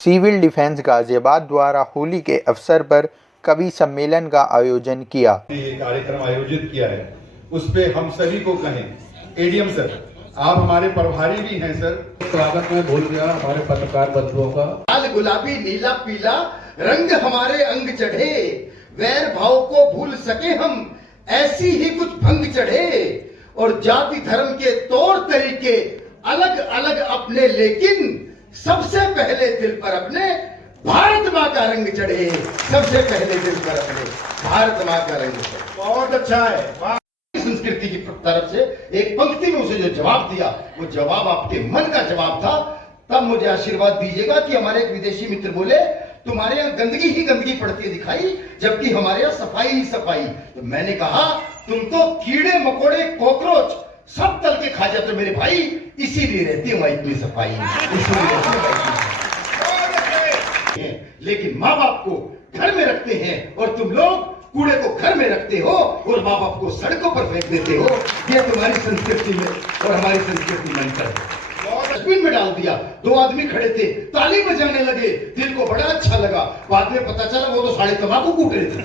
Civil defence Ghaziabad द्वारा होली के अवसर पर कवि सम्मेलन का आयोजन किया। ये कार्यक्रम आयोजित किया है, उस पे हम सभी को कहें, एडीएम सर आप हमारे प्रभारी भी हैं सर। स्वागत में भूल गया हमारे पत्रकार बंधुओं का। लाल गुलाबी नीला पीला रंग हमारे अंग चढ़े, वैर भाव को भूल सके हम ऐसी ही कुछ भंग चढ़े, और जाति धर्म के तौर तरीके अलग अलग अपने, लेकिन सबसे पहले दिल पर अपने भारत माँ का रंग चढ़े। सबसे पहले दिल पर अपने भारत माँ का रंग चढ़े। बहुत अच्छा है। संस्कृति की तरफ से एक पंक्ति में उसे जो जवाब दिया, वो जवाब आपके मन का जवाब था। तब मुझे आशीर्वाद दीजिएगा कि हमारे एक विदेशी मित्र बोले तुम्हारे यहाँ गंदगी ही गंदगी पड़ती है दिखाई, जबकि हमारे यहाँ सफाई ही सफाई। तो मैंने कहा तुम तो कीड़े मकोड़े कॉकरोच सब तल के खा जाते हो मेरे भाई, इसीलिए रहती है इतनी सफाई, इसीलिए लेकिन माँ बाप को घर में रखते हैं और तुम लोग कूड़े को घर में रखते हो और माँ बाप को सड़कों पर फेंक देते हो। ये तुम्हारी संस्कृति में और हमारी संस्कृति में अंतर है। डस्टबिन में डाल दिया, दो आदमी खड़े थे, ताली बजाने लगे, दिल को बड़ा अच्छा लगा। बाद में पता चला वो तो साढ़े तंबाकू कूट रहे थे।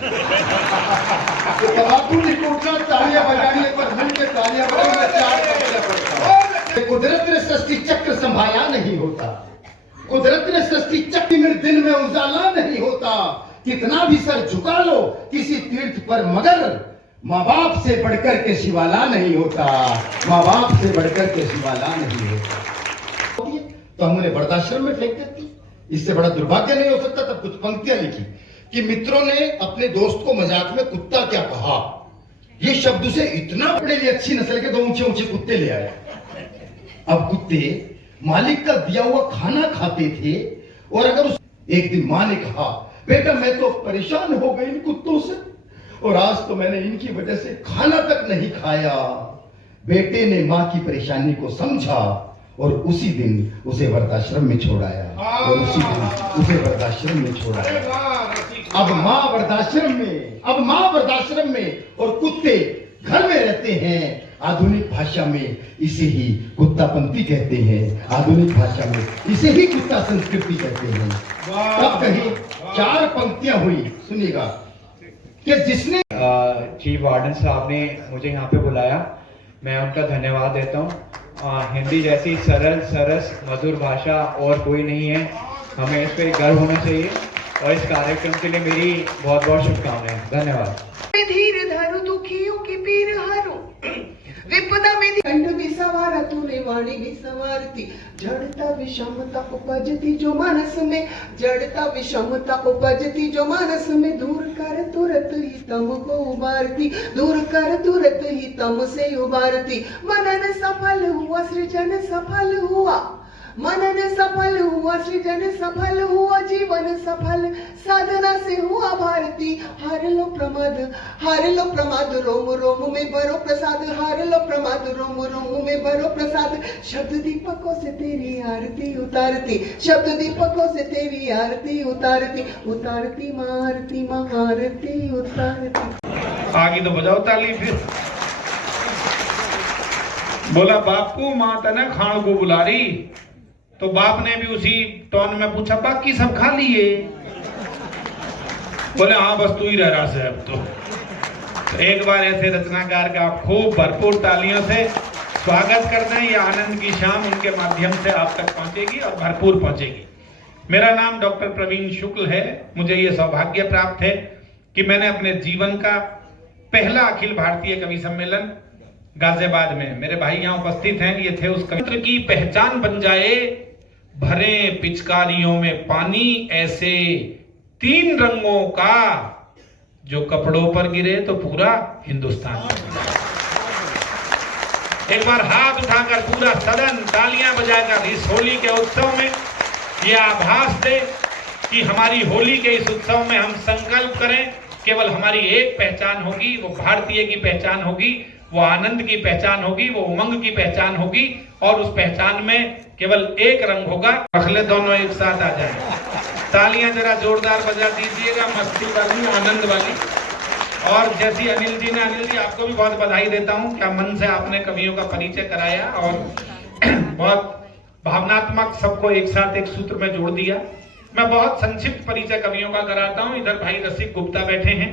तो तंबाकू नहीं कूटना, तालियां बजानी पर मिलकर तालियां बजानी। कुदरत ने सृष्टि चक्र संभाला नहीं होता, कुदरत ने सृष्टि चक्र में दिन में उजाला नहीं होता। कितना भी सर झुका लो किसी तीर्थ पर, मगर माँ बाप से बढ़कर के शिवाला नहीं होता, माँ बाप से बढ़कर के शिवाला नहीं होता। तो हम उन्हें वृद्धाश्रम में फेंक देती, इससे बड़ा दुर्भाग्य नहीं हो सकता। तब कुछ पंक्तियां लिखी कि मित्रों ने अपने दोस्त को मजाक में कुत्ता क्या कहा, ये शब्द से इतना अपने लिए अच्छी नस्ल के 2 ऊंचे ऊंचे कुत्ते ले आया। अब कुत्ते मालिक का दिया हुआ खाना खाते थे, और अगर एक दिन मां ने कहा बेटा मैं तो परेशान हो गई इन कुत्तों से, और आज तो मैंने इनकी वजह से खाना तक नहीं खाया। बेटे ने मां की परेशानी को समझा और उसी दिन उसे वृद्धाश्रम में छोड़ाया, और उसी दिन उसे वृद्धाश्रम में छोड़ाया। अब मां वृद्धाश्रम में और कुत्ते घर में रहते हैं। आधुनिक भाषा में इसे ही कुत्तापंथी कहते हैं, आधुनिक भाषा में इसे ही कुत्ता संस्कृति कहते हैं। तब कहीं 4 पंक्तियां हुई, सुनिएगा कि जिसने चीफ वार्डन साहब ने मुझे यहाँ पे बुलाया, मैं उनका धन्यवाद देता हूँ। हिंदी जैसी सरल सरस मधुर भाषा और कोई नहीं है, हमें इस पे गर्व होना चाहिए, और इस कार्यक्रम के लिए मेरी बहुत बहुत शुभकामनाएं। धन्यवाद। धीर धरु दुखियों की पीर हरो, विपदा में कंठ भी सवारा तूने वाणी भी सवारती। जड़ता विषमता उपजती जो मानस में, जड़ता विषमता उपजती जो मानस में, दूर कर तुरत ही तम को उबारती, दूर कर तुरत ही तम से उबारती। मनन सफल हुआ सृजन सफल हुआ, मनन सफल हुआ सृजन सफल हुआ, जीवन सफल साधना से हुआ भारती। हार लो प्रमाद रोम रोम में भरो प्रसाद, हार लो प्रमाद रोम रोम में भरो प्रसाद। शब्द दीपकों से तेरी आरती उतारती, शब्द दीपकों से तेरी आरती उतारती, उतारती मारती महारती उतारती। आगे तो बजाओ ताली फिर। बोला बापू माता ने खान को बुला रही, तो बाप ने भी उसी टोन में पूछा बाकी सब खा लिए? बोले हाँ बस तू ही रह रहा है अब तो एक बार ऐसे रचनाकार का खूब भरपूर तालियों से स्वागत करते हैं। ये आनंद की शाम उनके माध्यम से आप तक पहुंचेगी और भरपूर पहुंचेगी। मेरा नाम डॉक्टर प्रवीण शुक्ल है। मुझे ये सौभाग्य प्राप्त है कि मैंने अपने जीवन का पहला अखिल भारतीय कवि सम्मेलन गाजियाबाद में, मेरे भाई यहाँ उपस्थित हैं, ये थे उस कवि की पहचान बन जाए भरे पिचकारियों में पानी, ऐसे 3 रंगों का जो कपड़ों पर गिरे तो पूरा हिंदुस्तान। एक बार हाथ उठाकर पूरा सदन तालियां बजाकर इस होली के उत्सव में यह आभास दे कि हमारी होली के इस उत्सव में हम संकल्प करें केवल हमारी एक पहचान होगी, वो भारतीय की पहचान होगी, वो आनंद की पहचान होगी, वो उमंग की पहचान होगी, और उस पहचान में केवल एक रंग होगा। पहले दोनों एक साथ आ जाए। तालियां जरा जोरदार बजा दीजिएगा, मस्ती वाली, आनंद वाली। और जैसी अनिल जी आपको भी बहुत बधाई देता हूं, क्या मन से आपने कवियों का परिचय कराया और बहुत भावनात्मक सबको एक साथ एक सूत्र में जोड़ दिया। मैं बहुत संक्षिप्त परिचय कवियों का कराता हूं। इधर भाई रसिक गुप्ता बैठे हैं,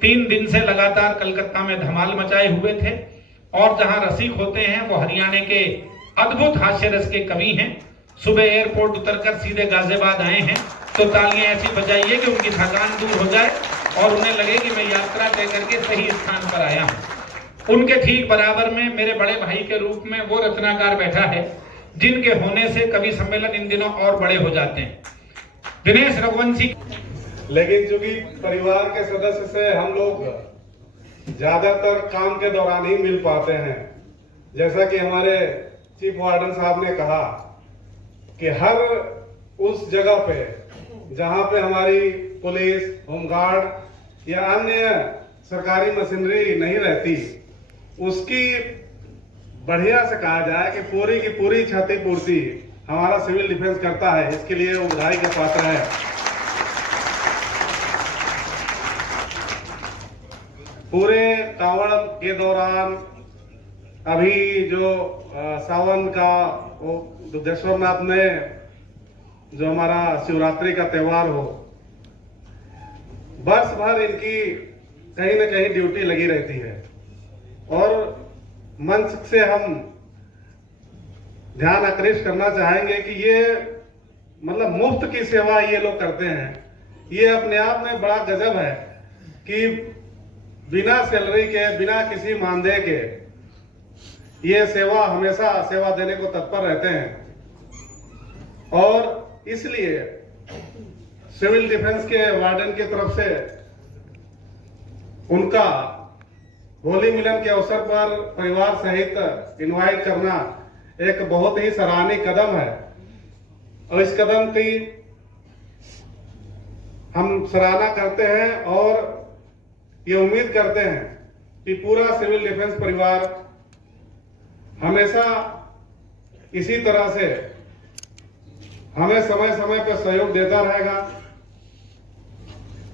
3 दिन से लगातार कलकत्ता में धमाल मचाए हुए थे, और जहां रसिक होते हैं वो हरियाणा के अद्भुत हास्य रस के कवि हैं। सुबह एयरपोर्ट उतरकर सीधे गाजियाबाद आए हैं, तो तालियां ऐसी बजाइए कि उनकी थकान दूर हो जाए और उन्हें लगे कि मैं यात्रा तय करके सही स्थान पर आया हूं। उनके ठीक बराबर में मेरे बड़े भाई के रूप में वो रचनाकार बैठा है जिनके होने से कवि सम्मेलन इन दिनों और बड़े हो जाते हैं, दिनेश रघुवंशी। लेकिन चूंकि परिवार के सदस्य से हम लोग ज्यादातर काम के दौरान ही मिल पाते हैं, जैसा कि हमारे चीफ वार्डन साहब ने कहा कि हर उस जगह पे जहां पे हमारी पुलिस, होमगार्ड या अन्य सरकारी मशीनरी नहीं रहती, उसकी बढ़िया से कहा जाए कि पूरी की पूरी क्षतिपूर्ति हमारा सिविल डिफेंस करता है। इसके लिए वो बधाई का पात्र है। पूरे कांवड़ के दौरान अभी जो सावन का दुधेश्वरनाथ में जो हमारा शिवरात्रि का त्योहार हो, वर्ष भर इनकी कहीं न कहीं ड्यूटी लगी रहती है, और मंच से हम ध्यान आकृष्ट करना चाहेंगे कि ये मतलब मुफ्त की सेवा ये लोग करते हैं। ये अपने आप में बड़ा गजब है कि बिना सैलरी के, बिना किसी मानदेय के ये सेवा हमेशा सेवा देने को तत्पर रहते हैं। और इसलिए सिविल डिफेंस के वार्डन की तरफ से उनका होली मिलन के अवसर पर परिवार सहित इनवाइट करना एक बहुत ही सराहनीय कदम है, और इस कदम की हम सराहना करते हैं और ये उम्मीद करते हैं कि पूरा सिविल डिफेंस परिवार हमेशा इसी तरह से हमें समय समय पर सहयोग देता रहेगा।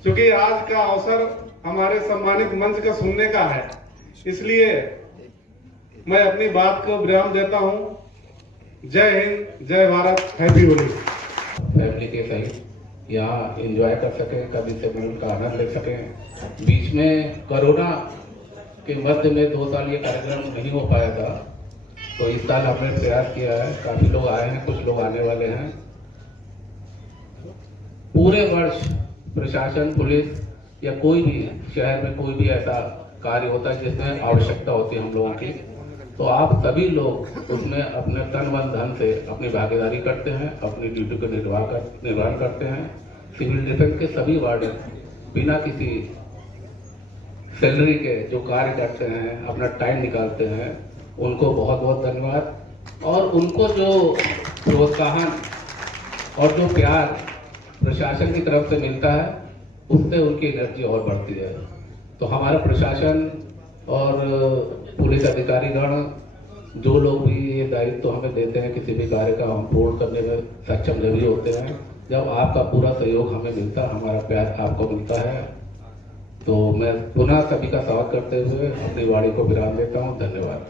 क्योंकि आज का अवसर हमारे सम्मानित मंच का सुनने का है, इसलिए मैं अपनी बात को विराम देता हूं। जय हिंद, जय भारत, हैप्पी होली। फैमिली के सहित यहाँ एंजॉय कर सकें, कभी सेमिनार का आनंद ले सकें। बीच में कोरोना के मध्य में 2 साल ये कार्यक्रम नहीं हो पाया था, तो इस साल हमने प्रयास किया है। काफी लोग आए हैं, कुछ लोग आने वाले हैं। पूरे वर्ष प्रशासन, पुलिस या कोई भी शहर में कोई भी ऐसा कार्य होता है जिसमें आवश्यकता होती है हम लोगों की, तो आप सभी लोग उसमें अपने तन मन धन से अपनी भागीदारी करते हैं, अपनी ड्यूटी को निर्वहन करते हैं। सिविल डिफेंस के सभी वार्डन बिना किसी सैलरी के जो कार्य करते हैं, अपना टाइम निकालते हैं, उनको बहुत बहुत धन्यवाद। और उनको जो प्रोत्साहन और जो प्यार प्रशासन की तरफ से मिलता है, उससे उनकी एनर्जी और बढ़ती है। तो हमारा प्रशासन और पुलिस अधिकारीगण, जो लोग भी ये दायित्व हमें देते हैं, किसी भी कार्य का हम पूर्ण करने में सक्षम जरूरी होते हैं। जब आपका पूरा सहयोग हमें मिलता है, हमारा प्यार आपको मिलता है, तो मैं पुनः सभी का स्वागत करते हुए अपनी वाणी को विराम देता हूँ। धन्यवाद।